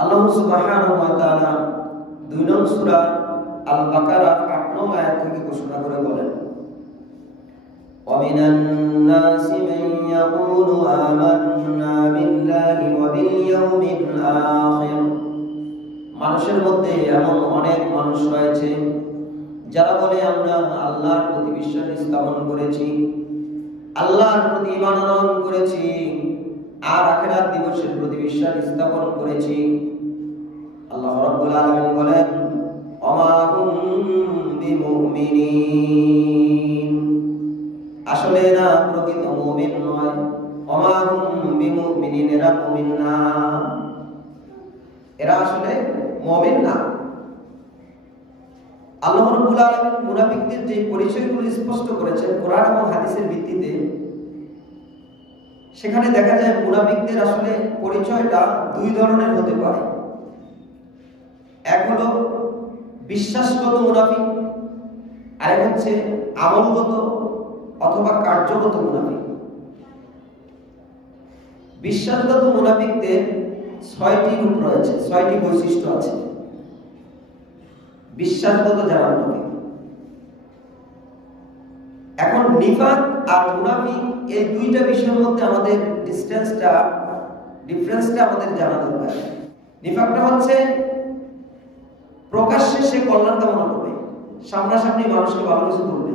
আল্লাহ সুবহানাহু ওয়া তাআলা 2 নং সূরা আল বাকারা 8 নং আয়াত থেকে ঘোষণা করে বলেন, وَمِنَ النَّاسِ مَن يَقُولُ آمَنَّا بِاللَّهِ وَبِالْيَوْمِ الْآخِرِ। মানুষের মধ্যে এমন অনেক মানুষ রয়েছে যারা বলে আমরা আল্লাহর প্রতি বিশ্বাস স্থাপন করেছি, আল্লাহর প্রতি ঈমান আনয়ন করেছি, আর আখিরাত দিবসের প্রতি বিশ্বাস স্থাপন করেছি। আল্লাহ রাব্বুল আলামিন বলেন, ওমা হুম বিমুমিনিন, আসলে এরা প্রকৃত মুমিন নয়। ওমা হুম বিমুমিনিন, এরা মুমিন না, এরা আসলে মুমিন না। আল্লাহ রাব্বুল আলামিন মুনাফিকদের যে পরিচয়গুলো স্পষ্ট করেছেন কোরআন এবং হাদিসের ভিত্তিতে, সেখানে দেখা যায় মুনাফিকদের আসলে পরিচয়টা 2 ধরনের হতে পারে। এক হলো বিশ্বাসগত মুনাফিক, আর এক হচ্ছে আমলগত অথবা কার্যগত মুনাফিক। বিশ্বাসগত মুনাফিকদের 6টি রূপ রয়েছে, 6টি বৈশিষ্ট্য আছে। বিশ্বাসগত যারা মুনাফিক, এখন নিফাক আর মুনাফিক এই 2টা বিষয়ের মধ্যে আমাদের ডিফারেন্সটা আমাদের জানা দরকার। নিফাকটা হচ্ছে প্রকাশ্যে সে কল্যাণ কামনা করবে, সামনাসামনি মানুষকে ভালো কিছু করবে,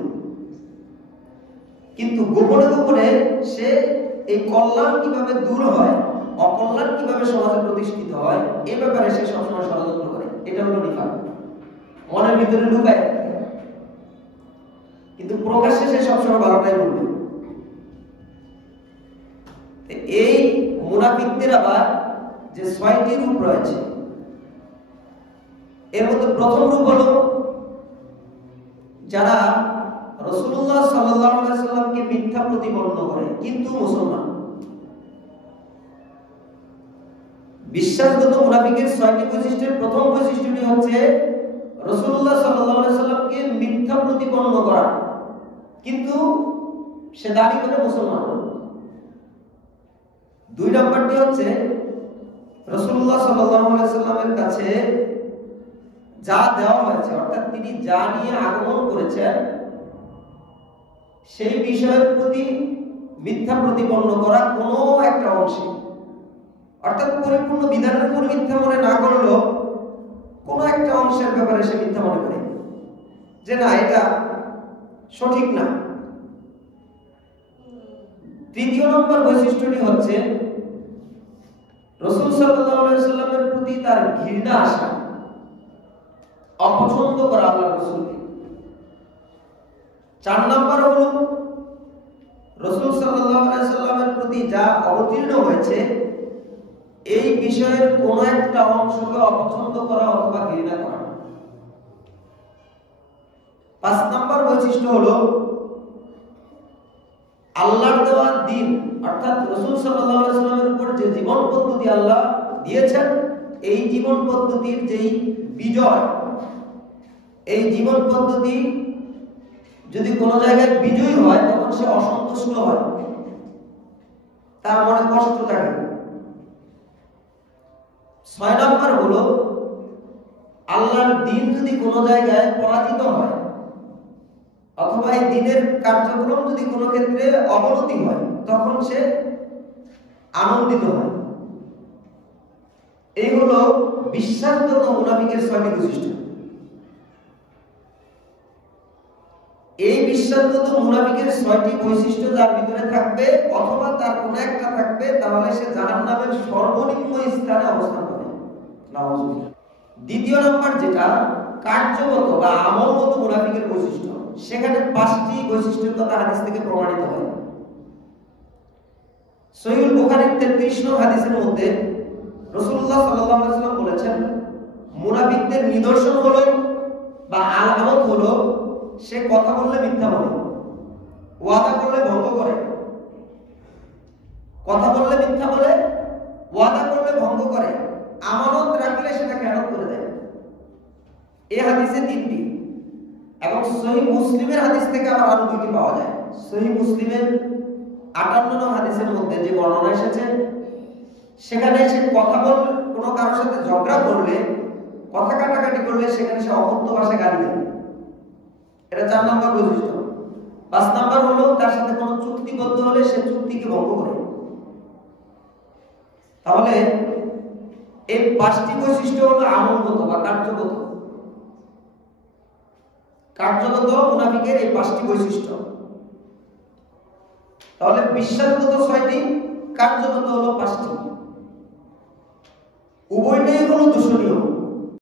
কিন্তু গোপনে গোপনে সে এই কল্যাণ কিভাবে দূর হয়, অকল্যাণ কিভাবে সমাজে প্রতিষ্ঠিত হয়, এই ব্যাপারে সে সবসময় ষড়যন্ত্র করে। এটা হলো নিফাক, মনের ভিতরে লুকায়, কিন্তু প্রকাশ্যে সে সবসময় ভালোটাই বলবে। এই মুনাফিকদের আবার যে 6টি রূপ রয়েছে, এর মধ্যে প্রথম রূপ হলো যারা রাসূলুল্লাহ সাল্লাল্লাহু আলাইহি সাল্লামকে মিথ্যা প্রতিপন্ন করে কিন্তু মুসলমান। বিশ্বাসগত মুনাফিকের 6টি বৈশিষ্ট্যের প্রথম বৈশিষ্ট্যটি হচ্ছে রাসূলুল্লাহ সাল্লাল্লাহু আলাইহি সাল্লামকে মিথ্যা প্রতিপন্ন করা, কিন্তু সে দাবি করে মুসলমান। 2 নম্বরটি হচ্ছে রাসূলুল্লাহ সাল্লাল্লাহু আলাইহি সাল্লামের কাছে যা দেওয়া হয়েছে, অর্থাৎ তিনি যা নিয়ে আগমন করেছেন সেই বিষয়ের প্রতি মিথ্যা প্রতিপন্ন করা কোনো একটা অংশে, অর্থাৎ পরিপূর্ণ বিধানের উপর মিথ্যা মনে না করলেও কোনো একটা অংশের ব্যাপারে সে মিথ্যা মনে করে যে না, এটা সঠিক না। 3য় নম্বর বৈশিষ্ট্যটি হচ্ছে রাসূল সাল্লাল্লাহু আলাইহি সাল্লামের প্রতি তার ঘৃণা আসা, অপছন্দ করা আল্লাহর রাসূলকে। 4 নম্বর হলো রাসূল সাল্লাল্লাহু আলাইহি সাল্লামের প্রতি যা অবতীর্ণ হয়েছে এই বিষয়ের কোন একটা অংশকে অপছন্দ করা অথবা ঘৃণা করা। 5 নম্বর বৈশিষ্ট্য হলো আল্লাহর দেওয়া দ্বীন, অর্থাৎ রাসূল সাল্লাল্লাহু আলাইহি সাল্লামের উপর যে জীবন পদ্ধতি আল্লাহ দিয়েছেন, এই জীবন পদ্ধতির যেই বিজয়, এই জীবন পদ্ধতি যদি কোনো জায়গায় বিজয়ী হয় তখন সে অসন্তুষ্ট হয়, তার মনে কষ্ট থাকে। 6 নম্বর হলো আল্লাহর দ্বীন যদি কোনো জায়গায় পরাজিত হয় অথবা এই দ্বীনের কার্যক্রম যদি কোনো ক্ষেত্রে অবনতি হয় তখন সে আনন্দিত হয়। এই হলো বিশ্বাসগত মুনাফিকের 6টি বৈশিষ্ট্য। এই বিশ্বাসগত মুনাফিকের 6টি বৈশিষ্ট্য যার ভিতরে থাকবে অথবা তার কোনো একটা থাকবে, তাহলে সে জাহান্নামের সর্বনিম্ন স্থানে অবস্থান করবে। নাউযুবিল্লাহ। 2য় নম্বর যেটা কার্যগত বা আমলগত মুনাফিকের বৈশিষ্ট্য, সেখানে 5টি বৈশিষ্ট্যের কথা হাদিস থেকে প্রমাণিত হয়। সহিহুল বুখারীর 33 নং হাদিসের মধ্যে রাসূলুল্লাহ সাল্লাল্লাহু আলাইহি ওয়াসাল্লাম বলেছেন, মুনাফিকদের নিদর্শন হলো বা আলামত হলো সে কথা বললে মিথ্যা বলে, ওয়াদা করলে ভঙ্গ করে। কথা বললে মিথ্যা বলে, ওয়াদা করলে ভঙ্গ করে, আমানত রাখলে সেটা খেয়ানত করে দেয়। এই হাদিসে 3টি, এবং সহিহ মুসলিমের হাদিস থেকে আরো 2টি পাওয়া যায়। সহিহ মুসলিমের 58 নং হাদিসের মধ্যে যে বর্ণনা এসেছে সেখানে সে কথা বল কোনো কারোর সাথে ঝগড়া করলে সেখানে সে অকথ্য ভাষায় গালি দেয়, এটা 4 নম্বর বৈশিষ্ট্য। 5 নম্বর হলো তার সাথে কোনো চুক্তিবদ্ধ হলে সে চুক্তিকে ভঙ্গ করে। তাহলে এই 5টি বৈশিষ্ট্য হলো আমলগত বা কার্যগত। কার্যগত মুনাফিকের এই 5টি বৈশিষ্ট্য। তাহলে বিশ্বাসগত 6টি, কার্যগত হলো 5টি। উভয়টাই হলো দূষণীয়।